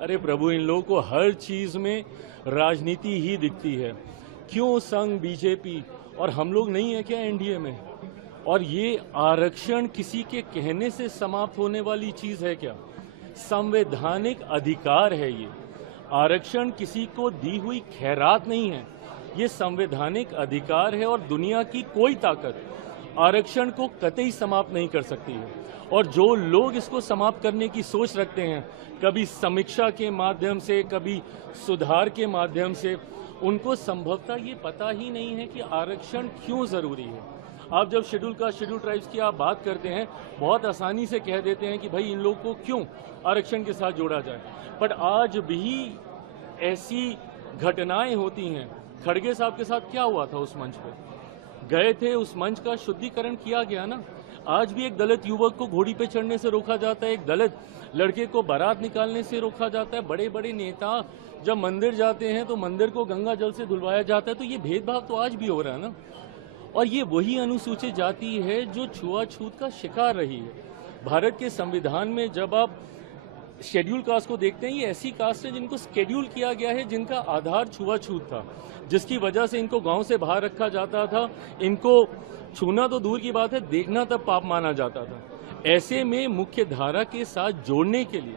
अरे प्रभु, इन लोगों को हर चीज में राजनीति ही दिखती है। क्यों संग बीजेपी और हम लोग नहीं है क्या एनडीए में? और ये आरक्षण किसी के कहने से समाप्त होने वाली चीज है क्या? संवैधानिक अधिकार है ये। आरक्षण किसी को दी हुई खैरात नहीं है, ये संवैधानिक अधिकार है और दुनिया की कोई ताकत आरक्षण को कतई समाप्त नहीं कर सकती है। और जो लोग इसको समाप्त करने की सोच रखते हैं, कभी समीक्षा के माध्यम से, कभी सुधार के माध्यम से, उनको संभवतः ये पता ही नहीं है कि आरक्षण क्यों जरूरी है। आप जब शेड्यूल ट्राइब्स की आप बात करते हैं, बहुत आसानी से कह देते हैं कि भाई इन लोगों को क्यों आरक्षण के साथ जोड़ा जाए, बट आज भी ऐसी घटनाएं होती हैं। खड़गे साहब के साथ क्या हुआ था? उस मंच पे गए थे, उस मंच का शुद्धिकरण किया गया ना। आज भी एक दलित युवक को घोड़ी पे चढ़ने से रोका जाता है, एक दलित लड़के को बारात निकालने से रोका जाता है। बड़े बड़े नेता जब मंदिर जाते हैं तो मंदिर को गंगा जल से धुलवाया जाता है। तो ये भेदभाव तो आज भी हो रहा है ना। और ये वही अनुसूचित जाति है जो छुआछूत का शिकार रही है। भारत के संविधान में जब आप शेड्यूल कास्ट को देखते हैं, ये ऐसी कास्ट है जिनको शेड्यूल किया गया है, जिनका आधार छुआछूत था, जिसकी वजह से इनको गांव से बाहर रखा जाता था। इनको छूना तो दूर की बात है, देखना तब पाप माना जाता था। ऐसे में मुख्य धारा के साथ जोड़ने के लिए,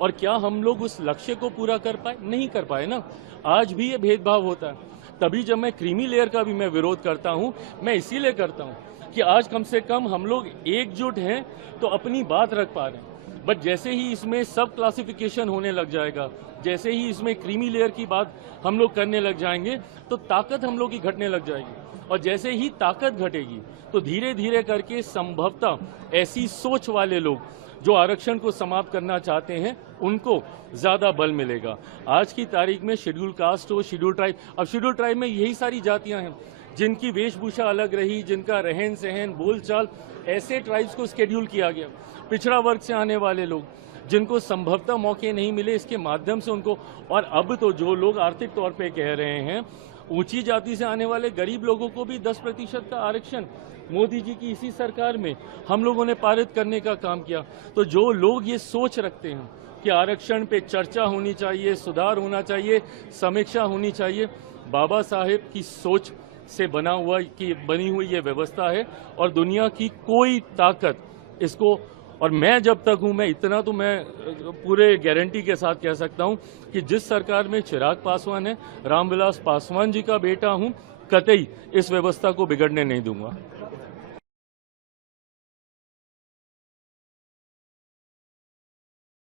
और क्या हम लोग उस लक्ष्य को पूरा कर पाए? नहीं कर पाए ना। आज भी ये भेदभाव होता है। तभी जब मैं क्रीमी लेयर का भी मैं विरोध करता हूं, मैं इसीलिए करता हूं कि आज कम से कम हम लोग एकजुट हैं तो अपनी बात रख पा रहे हैं। बट जैसे ही इसमें सब क्लासिफिकेशन होने लग जाएगा, जैसे ही इसमें क्रीमी लेयर की बात हम लोग करने लग जाएंगे, तो ताकत हम लोग की घटने लग जाएगी। और जैसे ही ताकत घटेगी तो धीरे धीरे करके संभवतः ऐसी सोच वाले लोग जो आरक्षण को समाप्त करना चाहते हैं, उनको ज्यादा बल मिलेगा। आज की तारीख में शेड्यूल कास्ट हो, शेड्यूल ट्राइब, अब शेड्यूल ट्राइब में यही सारी जातियां हैं जिनकी वेशभूषा अलग रही, जिनका रहन सहन, बोलचाल, ऐसे ट्राइब्स को शेड्यूल किया गया। पिछड़ा वर्ग से आने वाले लोग जिनको संभवतः मौके नहीं मिले, इसके माध्यम से उनको, और अब तो जो लोग आर्थिक तौर पे कह रहे हैं, ऊंची जाति से आने वाले गरीब लोगों को भी 10% का आरक्षण मोदी जी की इसी सरकार में हम लोगों ने पारित करने का काम किया। तो जो लोग ये सोच रखते हैं कि आरक्षण पे चर्चा होनी चाहिए, सुधार होना चाहिए, समीक्षा होनी चाहिए, बाबा साहेब की सोच से बनी हुई ये व्यवस्था है और दुनिया की कोई ताकत इसको, और मैं जब तक हूं, मैं इतना तो मैं पूरे गारंटी के साथ कह सकता हूं कि जिस सरकार में चिराग पासवान है, रामविलास पासवान जी का बेटा हूं, कतई इस व्यवस्था को बिगड़ने नहीं दूंगा।